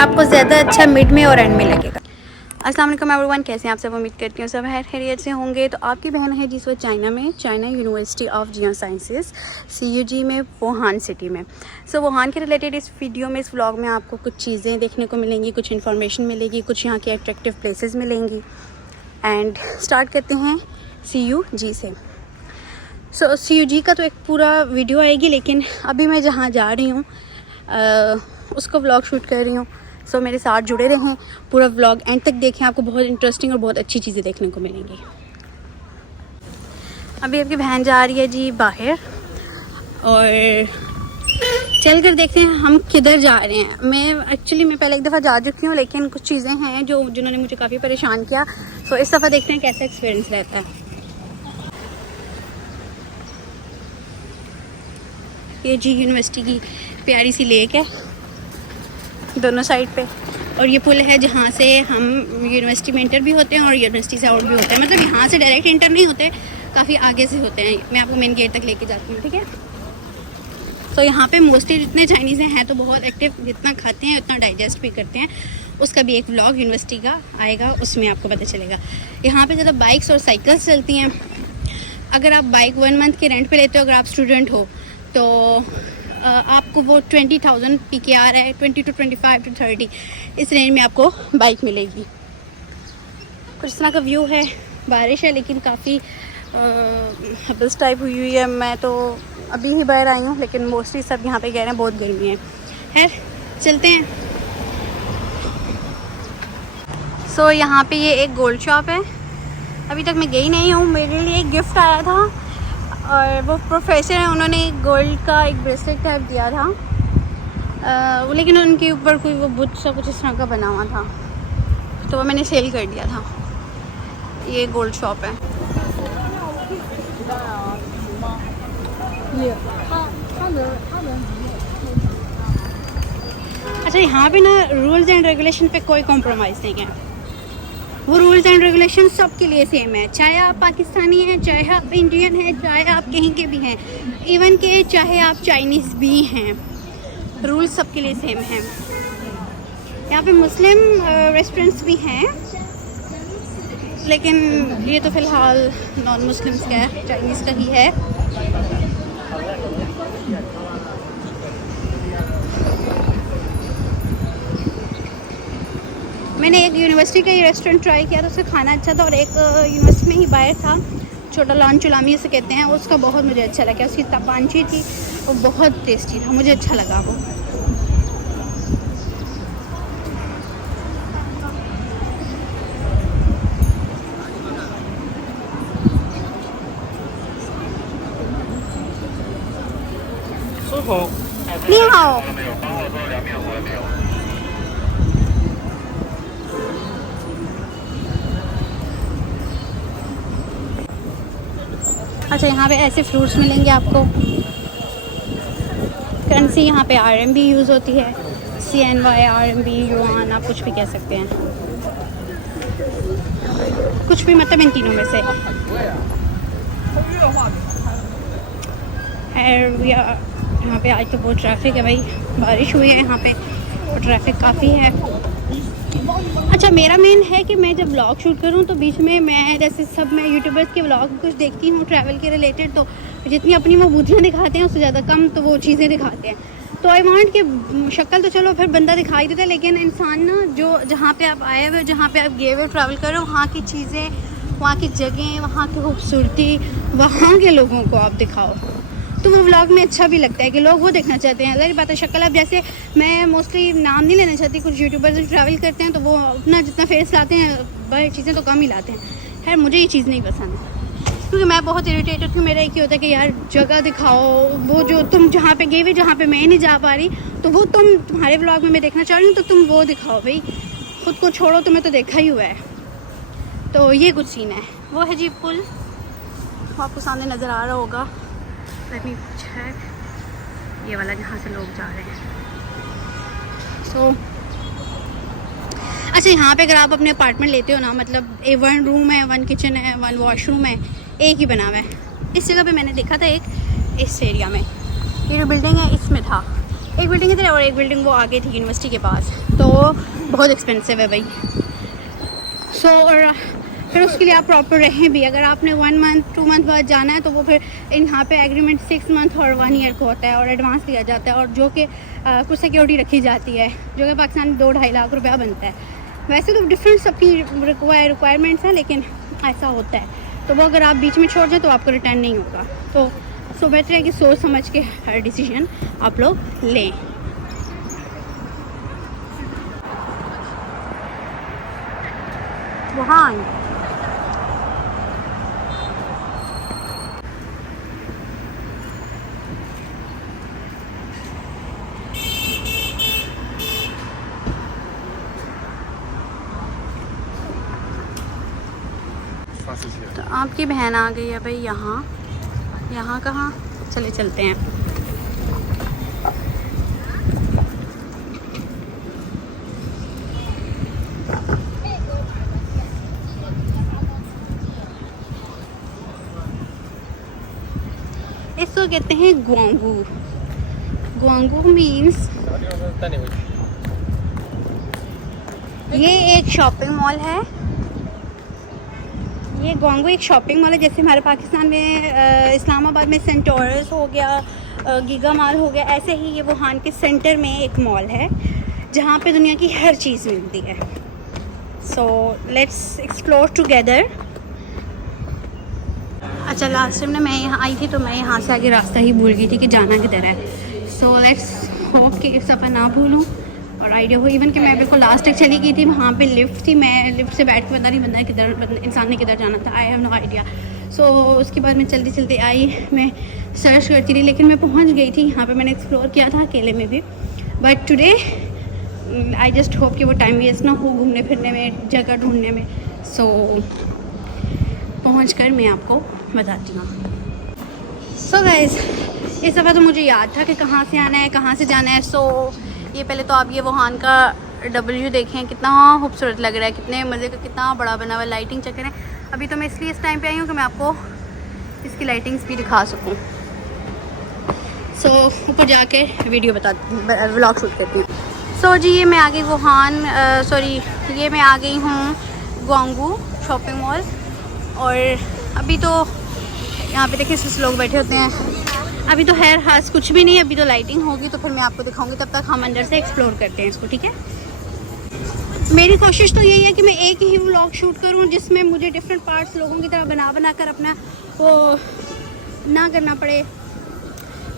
आपको ज़्यादा अच्छा मिड में और एंड में लगेगा। अस्सलाम वालेकुम एवरीवन, कैसे हैं आप सब? उम्मीद करती हूँ सब खैरियत से होंगे। तो आपकी बहन है जिस वक्त चाइना में, China university of Jio sciences CUG में, वुहान सिटी में। सो वुहान के रिलेटेड इस वीडियो में, इस व्लॉग में आपको कुछ चीज़ें देखने को मिलेंगी, कुछ इन्फॉर्मेशन मिलेगी, कुछ यहाँ की अट्रैक्टिव प्लेसेस मिलेंगी। एंड स्टार्ट करते हैं CUG से। सो CUG का तो एक पूरा वीडियो आएगी, लेकिन अभी मैं जहाँ जा रही हूँ उसको व्लॉग शूट कर रही हूँ। सो मेरे साथ जुड़े रहें, पूरा व्लॉग एंड तक देखें, आपको बहुत इंटरेस्टिंग और बहुत अच्छी चीज़ें देखने को मिलेंगी। अभी आपकी बहन जा रही है जी बाहर, और चल कर देखते हैं हम किधर जा रहे हैं। मैं पहले एक दफ़ा जा चुकी हूँ, लेकिन कुछ चीज़ें हैं जिन्होंने मुझे काफ़ी परेशान किया। सो इस दफ़ा देखते हैं कैसा एक्सपीरियंस रहता है। ये जी यूनिवर्सिटी की प्यारी सी लेक है दोनों साइड पे, और ये पुल है जहाँ से हम यूनिवर्सिटी में इंटर भी होते हैं और यूनिवर्सिटी से आउट भी होते हैं। मतलब यहाँ से डायरेक्ट इंटर नहीं होते, काफ़ी आगे से होते हैं। मैं आपको मेन गेट तक लेके जाती हूँ, ठीक है। तो यहाँ पे मोस्टली जितने चाइनीज़ हैं तो बहुत एक्टिव, जितना खाते हैं उतना डाइजेस्ट भी करते हैं। उसका भी एक व्लॉग यूनिवर्सिटी का आएगा, उसमें आपको पता चलेगा। यहाँ पर ज़्यादा बाइक्स और साइकिल्स चलती हैं। अगर आप बाइक 1 मंथ के रेंट पर लेते हो, अगर आप स्टूडेंट हो, तो आपको वो 20,000 PKR है, 20 to 25 to 30 इस रेंज में आपको बाइक मिलेगी। कुछ इस तरह का व्यू है। बारिश है लेकिन काफ़ी हबस टाइप हुई है। मैं तो अभी ही बाहर आई हूँ, लेकिन मोस्टली सब यहाँ पे कह रहे हैं बहुत गर्मी है। खैर चलते हैं। सो यहाँ पे ये एक गोल्ड शॉप है। अभी तक मैं गई नहीं हूँ। मेरे लिए एक गिफ्ट आया था, और वो प्रोफेसर हैं, उन्होंने गोल्ड का एक ब्रेसलेट टाइप दिया था, लेकिन उनके ऊपर कोई वो बुत सा कुछ इस तरह का बना हुआ था, तो वो मैंने सेल कर दिया था। ये गोल्ड शॉप है। अच्छा, यहाँ पे ना रूल्स एंड रेगुलेशन पे कोई कॉम्प्रोमाइज़ नहीं है। वो रूल्स एंड रेगुलेशन सब के लिए सेम है, चाहे आप पाकिस्तानी हैं, चाहे आप इंडियन हैं, चाहे आप कहीं के भी हैं, इवन के चाहे आप चाइनीज़ भी हैं, रूल्स सब के लिए सेम हैं। यहाँ पे मुस्लिम रेस्टोरेंट्स भी हैं, लेकिन ये तो फ़िलहाल नॉन मुस्लिम्स का है, चाइनीज़ का ही है। मैंने एक यूनिवर्सिटी का ही रेस्टोरेंट ट्राई किया था, उसका खाना अच्छा था, और एक यूनिवर्सिटी में ही बाहर था, छोटा लॉन चुलामी से कहते हैं, उसका बहुत मुझे अच्छा लगा। उसकी तपांची थी, वो बहुत टेस्टी था, मुझे अच्छा लगा वो। नी हाओ। अच्छा, यहाँ पे ऐसे फ्रूट्स मिलेंगे आपको। करेंसी यहाँ पे RMB यूज़ होती है, CNY, RMB, युआन, आप कुछ भी कह सकते हैं, कुछ भी, मतलब इन तीनों में से। यहाँ पे आज तो बहुत ट्रैफिक है भाई, बारिश हुई है यहाँ पे और ट्रैफिक काफ़ी है। अच्छा, मेरा मेन है कि मैं जब व्लॉग शूट करूँ तो बीच में मैं जैसे सब मैं यूट्यूबर्स के व्लॉग कुछ देखती हूँ ट्रैवल के रिलेटेड, तो जितनी अपनी वो बूथियाँ दिखाते हैं उससे ज़्यादा कम तो वो चीज़ें दिखाते हैं। तो आई वांट कि शक्ल तो चलो फिर बंदा दिखाई देता है, लेकिन इंसान ना जो जहाँ पे आप आए हुए, जहाँ पे आप गए हुए ट्रैवल कर रहे हो, वहाँ की चीज़ें, वहाँ की जगह, वहाँ की खूबसूरती, वहाँ के लोगों को आप दिखाओ, तो वो व्लॉग में अच्छा भी लगता है कि लोग वो देखना चाहते हैं। अगर बात है शक्ल, अब जैसे मैं मोस्टली नाम नहीं लेना चाहती, कुछ यूट्यूबर्स जो ट्रैवल करते हैं तो वो अपना जितना फेस लाते हैं, बाहर चीज़ें तो कम ही लाते हैं। खैर मुझे ये चीज़ नहीं पसंद है, क्योंकि मैं बहुत इरिटेटेड हूँ। मेरा एक ही होता है कि यार जगह दिखाओ, वो जो तुम जहाँ पे गए हुए, जहाँ पे मैं नहीं जा पा रही, तो वो तुम्हारे व्लॉग में मैं देखना चाह रही हूँ, तो तुम वो दिखाओ भाई, खुद को छोड़ो, तुम्हें तो देखा ही हुआ है। तो ये कुछ सीन है। वो है जी पुल, आपको सामने नज़र आ रहा होगा, कुछ है ये वाला जहाँ से लोग जा रहे हैं। अच्छा, यहाँ पे अगर आप अपने अपार्टमेंट लेते हो ना, मतलब 1 रूम है, 1 किचन है, 1 वॉशरूम है, एक ही बना हुआ है। इस जगह पे मैंने देखा था एक, इस एरिया में, ये जो बिल्डिंग है इसमें था, एक बिल्डिंग इधर है और एक बिल्डिंग वो आगे थी यूनिवर्सिटी के पास, तो बहुत एक्सपेंसिव है भाई। सो और फिर उसके लिए आप प्रॉपर रहें भी, अगर आपने 1 मंथ 2 मंथ बाद जाना है तो वो फिर यहाँ पे एग्रीमेंट 6 मंथ और 1 ईयर को होता है और एडवांस लिया जाता है, और जो कि कुछ सिक्योरिटी रखी जाती है जो कि पाकिस्तान में 2-2.5 लाख रुपया बनता है। वैसे तो डिफरेंट सबकी रिक्वायरमेंट्स हैं, लेकिन ऐसा होता है, तो वो अगर आप बीच में छोड़ जाए तो आपको रिटर्न नहीं होगा। तो बेटर है कि सोच समझ के हर डिसीजन आप लोग लें। वहाँ तो आपकी बहन आ गई है भाई यहाँ कहाँ, चले चलते हैं। इसको कहते हैं ग्वांगू। ग्वांगू मीन्स ये एक शॉपिंग मॉल है। ये ग्वांगू एक शॉपिंग मॉल है, जैसे हमारे पाकिस्तान में इस्लामाबाद में सेंटोरस हो गया, गीगा मॉल हो गया, ऐसे ही ये वुहान के सेंटर में एक मॉल है जहाँ पे दुनिया की हर चीज़ मिलती है। So let's explore together. अच्छा, लास्ट टाइम ना मैं यहाँ आई थी तो मैं यहाँ से आगे रास्ता ही भूल गई थी कि जाना किधर है। सो लेट्स होप कि इस सफ़र ना भूलूँ और आइडिया हो। इवन कि मैं बिल्कुल लास्ट तक चली गई थी, वहाँ पे लिफ्ट थी, मैं लिफ्ट से बैठ के पता नहीं बंदा किधर इंसान ने किधर जाना था, आई हैव नो आइडिया। सो उसके बाद मैं जल्दी जल्दी आई, मैं सर्च करती रही, लेकिन मैं पहुँच गई थी। यहाँ पे मैंने एक्सप्लोर किया था अकेले में भी, but today I just hope कि वो टाइम वेस्ट ना हो घूमने फिरने में, जगह ढूंढने में। सो पहुँच कर मैं आपको बताती हूँ। सो गाइस, इस दफ़ा तो मुझे याद था कि कहाँ से आना है, कहाँ से जाना है। सो ये पहले तो आप ये वुहान का W देखें, कितना खूबसूरत लग रहा है, कितने मज़े का, कितना बड़ा बना हुआ, लाइटिंग चेक करें। अभी तो मैं इसलिए इस टाइम पे आई हूँ कि मैं आपको इसकी लाइटिंग्स भी दिखा सकूँ। सो ऊपर जाके वीडियो व्लॉग शूट करती हूँ। सो जी ये मैं आ गई वुहान, ये मैं आ गई हूँ ग्वांगू शॉपिंग मॉल। और अभी तो यहाँ पे देखिए सिर्फ लोग बैठे होते हैं। अभी तो खैर खास कुछ भी नहीं है, अभी तो लाइटिंग होगी तो फिर मैं आपको दिखाऊंगी, तब तक हम अंदर से एक्सप्लोर करते हैं इसको, ठीक है। मेरी कोशिश तो यही है कि मैं एक ही व्लॉग शूट करूं जिसमें मुझे डिफरेंट पार्ट्स लोगों की तरह बना कर अपना वो ना करना पड़े।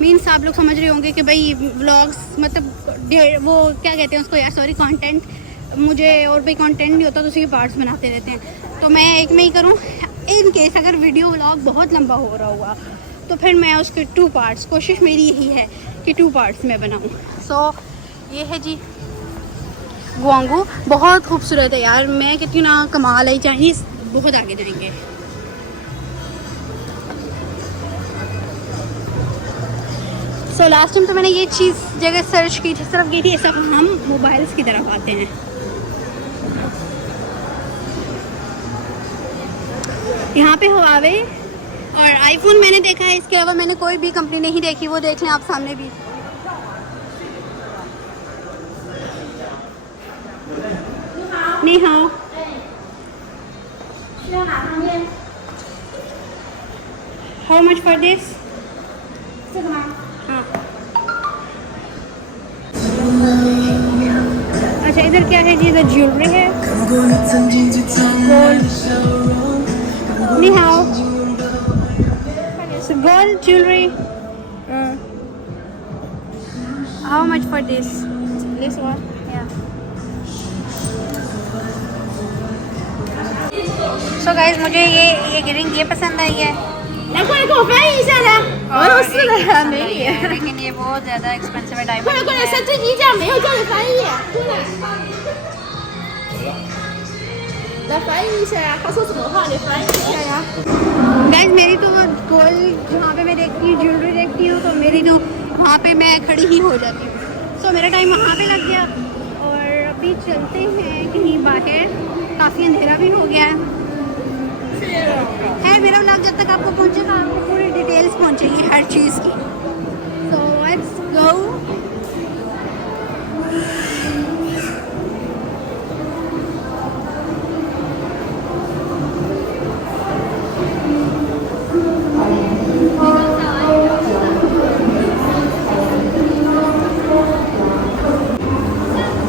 मीन्स आप लोग समझ रहे होंगे कि भाई व्लॉग्स मतलब वो क्या कहते हैं उसको यार, सॉरी, कंटेंट मुझे और भाई कंटेंट नहीं होता तो उसी के पार्ट्स बनाते रहते हैं, तो मैं एक में ही करूँ। इन केस अगर वीडियो व्लॉग बहुत लंबा हो रहा हुआ तो फिर मैं उसके 2 पार्ट्स, कोशिश मेरी यही है कि 2 पार्ट्स में बनाऊँ। सो ये है जी ग्वांगू, बहुत खूबसूरत है यार, मैं कहती हूँ ना कमाल है, चाइनीज़ बहुत आगे जाएंगे। सो लास्ट टाइम तो मैंने ये चीज़ जगह सर्च की थी, तरफ गई थी, इस तरफ हम मोबाइल्स की तरफ आते हैं। यहाँ पे हुआवे और आईफोन मैंने देखा है, इसके अलावा मैंने कोई भी कंपनी नहीं देखी, वो देख लें आप सामने भी। नहीं हाँ हाउ मच फॉर दिस? हाँ अच्छा, इधर क्या है जी? इधर ज्वेलरी है, नहीं हाँ gold jewelry. How much for this? This one? Yeah. So guys, मुझे ये इयररिंग ये पसंद आई है। लेकिन ये बहुत ज़्यादा एक्सपेंसिव है, डायमंड गाइस। मेरी तो गोल्ड जहाँ पे मैं देखती हूँ, ज्वेलरी देखती हूँ, तो मेरी तो वहाँ पे मैं खड़ी ही हो जाती हूँ। सो मेरा टाइम वहाँ पे लग गया और अभी चलते हैं कहीं बाहर, काफ़ी अंधेरा भी हो गया है। मेरा व्लॉग जब तक आपको पहुँचेगा, आपको पूरी डिटेल्स पहुँचेगी हर चीज़ की। So let's go.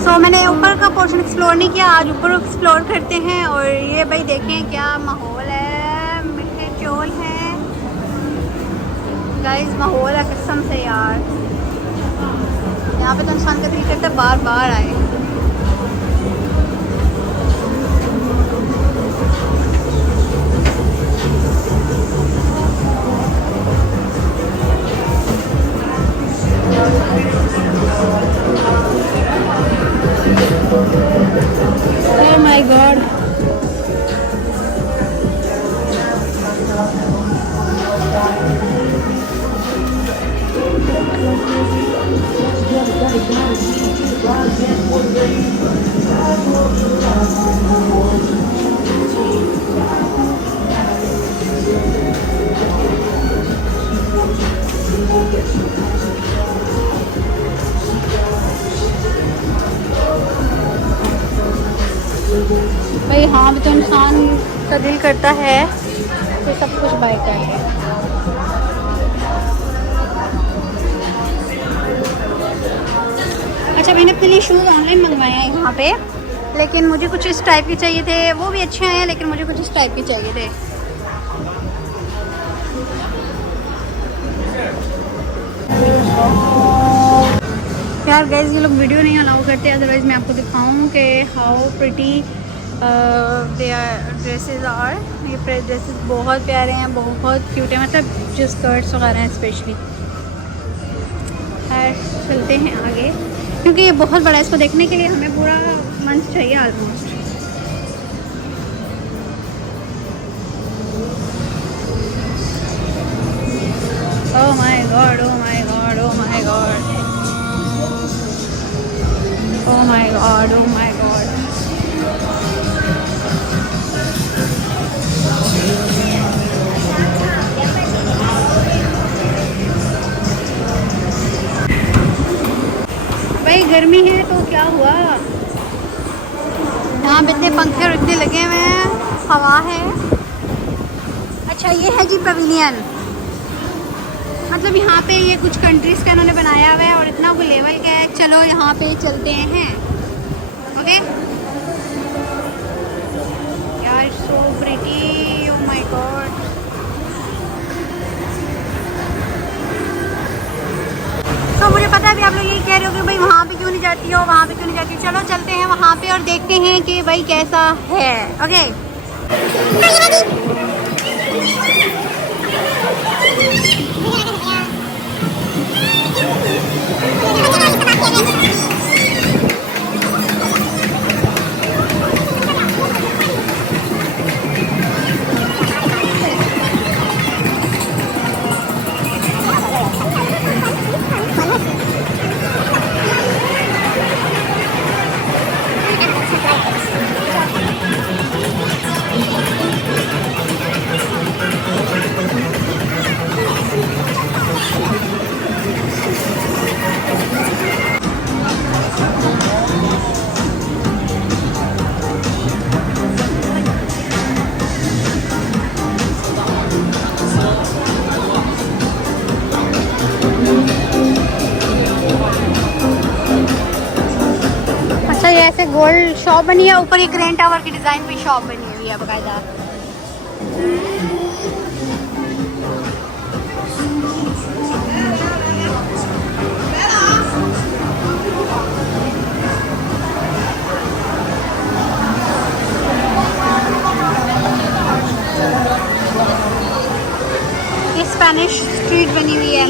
सो मैंने ऊपर का पोर्शन एक्सप्लोर नहीं किया, आज ऊपर एक्सप्लोर करते हैं। और ये भाई देखें क्या माहौल है, मीठे चौल हैं गाइस, माहौल है कसम से यार। यहाँ पे तो इंसान का दिल करता है बार बार आए। Oh my God. भाई हाँ, भी तो इंसान का दिल करता है कि सब कुछ बाय कर ले। अच्छा, मैंने अपने लिए शूज़ ऑनलाइन मंगवाए हैं यहाँ पे, लेकिन मुझे कुछ इस टाइप के चाहिए थे। वो भी अच्छे हैं लेकिन मुझे कुछ इस टाइप के चाहिए थे। यार गाइस, ये लोग वीडियो नहीं अलाउ करते, अदरवाइज़ मैं आपको दिखाऊँ कि हाउ प्रिटी ड्रेसेस आर। ये ड्रेसेस बहुत प्यारे हैं, बहुत क्यूट है, मतलब जो स्कर्ट्स वगैरह हैं स्पेशली। खैर चलते हैं आगे, क्योंकि ये बहुत बड़ा है, इसको देखने के लिए हमें पूरा मंथ चाहिए almost. Oh my God, oh my God, oh my God, oh my God, oh my God. भाई गर्मी है तो क्या हुआ, यहाँ पे इतने पंखे और इतने लगे हुए हैं, हवा है। अच्छा ये है जी पवेलियन, मतलब यहाँ पे ये कुछ कंट्रीज़ का इन्होंने बनाया हुआ है और इतना वो लेवल का है। चलो यहाँ पे चलते हैं। ओके यार, so pretty, oh my God. तो मुझे पता है अभी आप लोग यही कह रहे हो कि भाई वहाँ पे क्यों नहीं जाती हो, वहाँ पे क्यों नहीं जाती हो। चलो चलते हैं वहाँ पे और देखते हैं कि भाई कैसा है। ओके ऐसे गोल्ड शॉप बनी है, ऊपर ये ग्रैंड टावर की डिज़ाइन भी शॉप बनी हुई है बाकायदा। ये स्पेनिश स्ट्रीट बनी हुई है।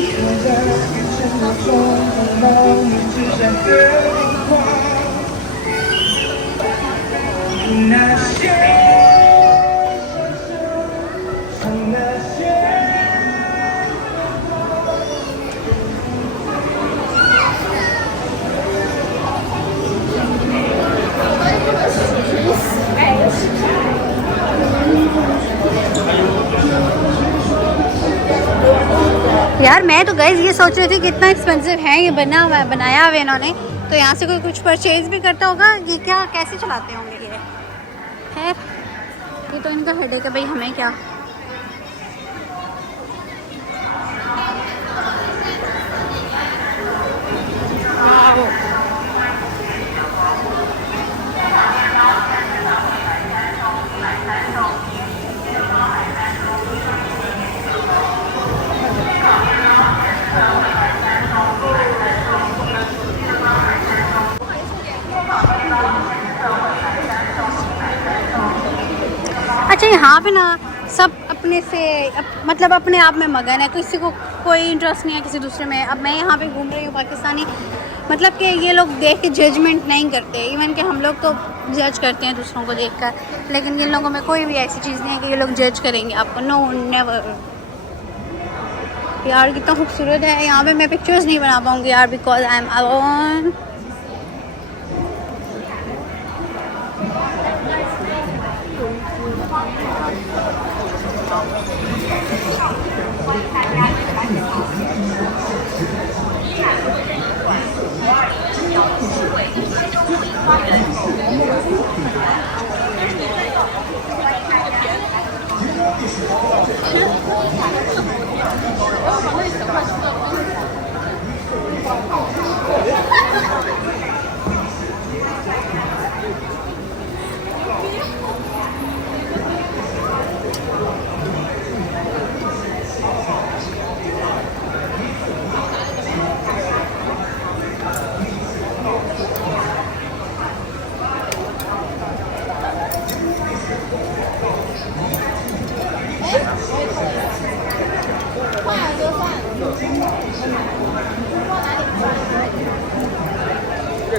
यार मैं तो गाइस ये सोच रही थी कि इतना एक्सपेंसिव है ये बनाया हुआ इन्होंने, तो यहाँ से कोई कुछ परचेज भी करता होगा, ये क्या कैसे चलाते होंगे ये। खैर ये तो इनका हेडेक है भाई, हमें क्या। अच्छा यहाँ पे ना सब अपने से मतलब अपने आप में मगन है, किसी को कोई इंटरेस्ट नहीं है किसी दूसरे में। अब मैं यहाँ पे घूम रही हूँ पाकिस्तानी, मतलब कि ये लोग देख के जजमेंट नहीं करते। इवन कि हम लोग तो जज करते हैं दूसरों को देखकर, लेकिन इन लोगों में कोई भी ऐसी चीज़ नहीं है कि ये लोग जज करेंगे आपको। No never. यार कितना खूबसूरत है यहाँ पे। मैं पिक्चर्स नहीं बना पाऊँगी यार, बिकॉज आई एम अलोन।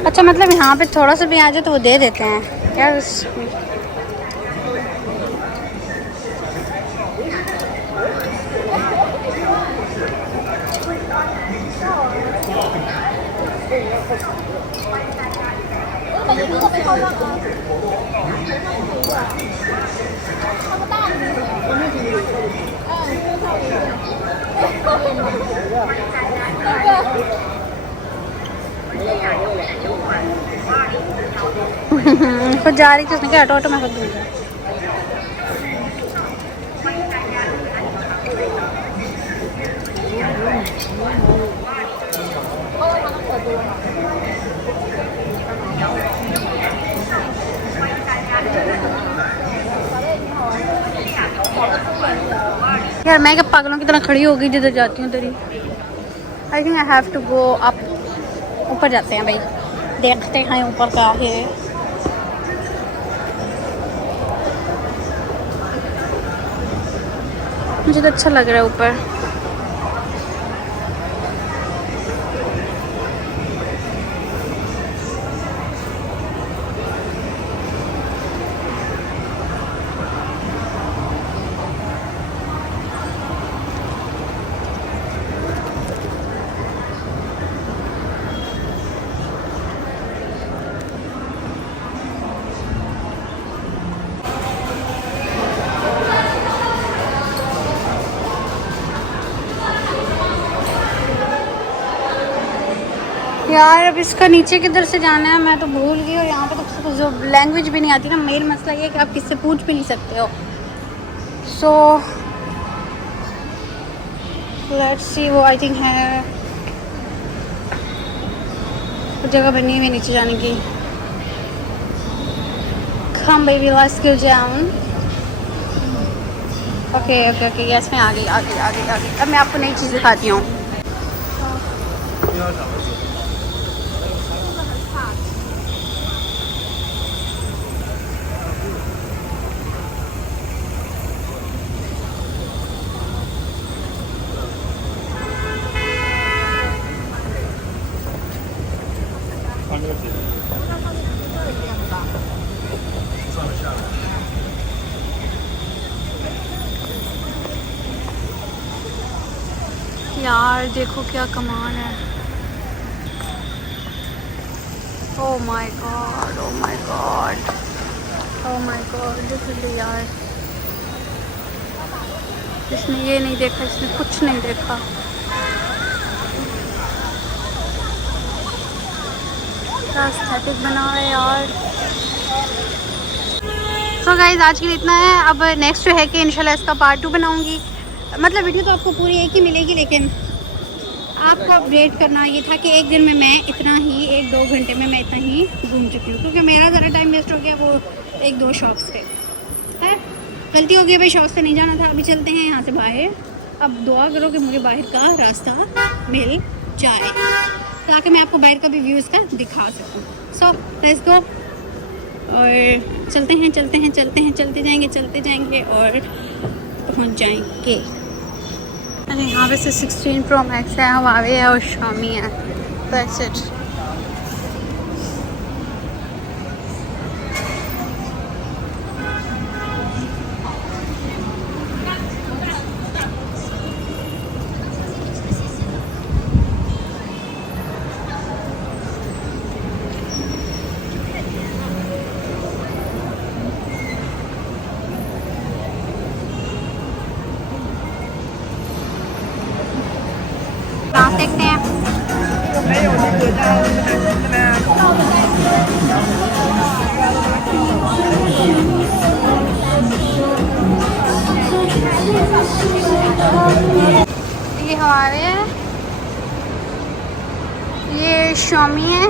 अच्छा मतलब यहाँ पे थोड़ा सा भी आ जाए तो वो दे देते हैं यार। खुद जा रही थी, उसने कहा ऑटो ऑटो मैं खुद दूँगा। यार मैं क्या पागलों की तरह खड़ी हो गई, जिधर जाती हूँ तेरी। I think I have to go up. ऊपर जाते हैं भाई, देखते हैं ऊपर क्या है। मुझे तो अच्छा लग रहा है ऊपर। यार अब इसका नीचे किधर से जाना है मैं तो भूल गई। और यहाँ पे तो जो लैंग्वेज भी नहीं आती ना, मेन मसला ये है कि आप किससे पूछ भी नहीं सकते हो। So let's see. वो आई थिंक है कुछ जगह बनी हुई नीचे जाने की। Come baby let's go down. Okay okay okay yes मैं आ गई आ गई आ गई आ गई। अब मैं आपको नई चीज़ दिखाती हूँ। यार देखो क्या कमाल है। Oh my God oh my God oh my God. This यार इसने ये नहीं देखा, इसने कुछ नहीं देखा। क्या एस्थेटिक बना है यार। तो गाइस आज के लिए इतना है। अब नेक्स्ट जो है कि इंशाल्लाह इसका पार्ट 2 बनाऊंगी। मतलब वीडियो तो आपको पूरी एक ही मिलेगी, लेकिन आपको अपडेट करना ये था कि एक दिन में मैं इतना ही 1-2 घंटे में मैं इतना ही घूम चुकी हूँ, क्योंकि मेरा ज़रा टाइम वेस्ट हो गया वो 1-2 शॉप्स पे है। गलती हो गई भाई, शॉप्स पे नहीं जाना था। अभी चलते हैं यहाँ से बाहर। अब दुआ करो कि मुझे बाहर का रास्ता मिल जाए ताकि मैं आपको बाहर का भी व्यू इसका दिखा सकूँ। So let's go. और चलते हैं चलते जाएंगे और पहुंच जाएंगे। अरे यहाँ पे से 16 Pro Max है, Huawei है और Xiaomi है। That's it। नाम देखते हैं। ये Huawei है, ये Xiaomi है,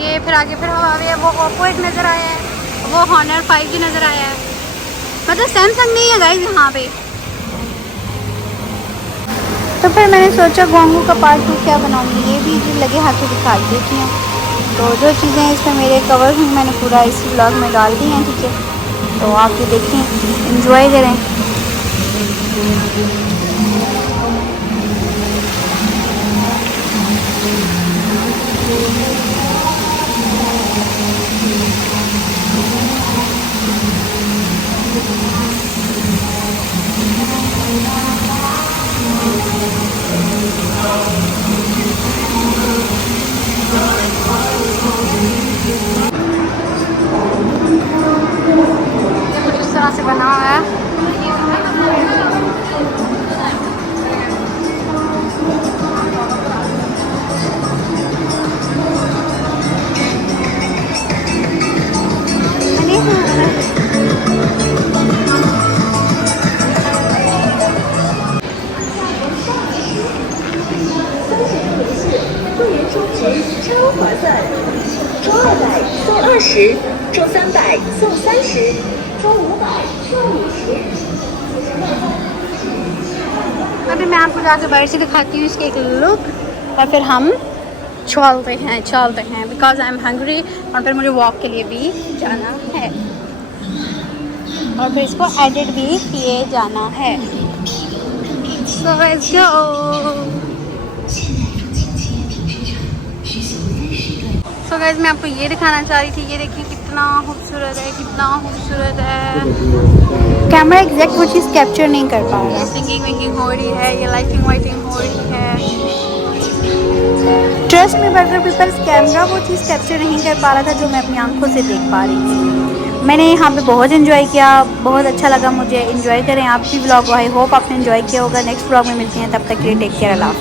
ये फिर आगे फिर Huawei है, वो Oppo एक नज़र आया है, वो Honor 5G नज़र आया है। मतलब सैमसंग नहीं है गाइस यहाँ पे। तो फिर मैंने सोचा गोंगू का पार्ट 2 क्या बनाऊंगी, ये भी लगे हाथों दिखा देती हूँ। तो जो चीज़ें इसमें मेरे कवर हुई मैंने पूरा इसी ब्लॉग में डाल दी हैं, ठीक है। तो आप ये देखें, एंजॉय करें। कुछ इस तरह से बना हुआ है। अभी मैं आपको जाके बाहर से दिखाती हूँ इसके एक लुक, और फिर हम चलते हैं बिकॉज आई एम हंग्री, और फिर मुझे वॉक के लिए भी जाना है और फिर इसको एडिट भी किए जाना है। So let's go. So guys मैं आपको ये दिखाना चाह रही थी, ये देखिए कितना खूबसूरत है। कैमरा एग्जैक्ट वो चीज़ कैप्चर नहीं कर पा रहा है। सिंगिंग विंगिंग हो रही है, ये लाइटिंग वाइटिंग हो रही है। ट्रस्ट में बर्गर पीपल्स, कैमरा वो चीज़ कैप्चर नहीं कर पा रहा था जो मैं अपनी आंखों से देख पा रही थी। मैंने यहाँ पे बहुत एंजॉय किया, बहुत अच्छा लगा मुझे। एंजॉय करें आप भी व्लॉग। आई होप आपने एंजॉय किया होगा। नेक्स्ट व्लॉग में मिलती हैं, तब तक के लिए टेक केयर। अल्लाह।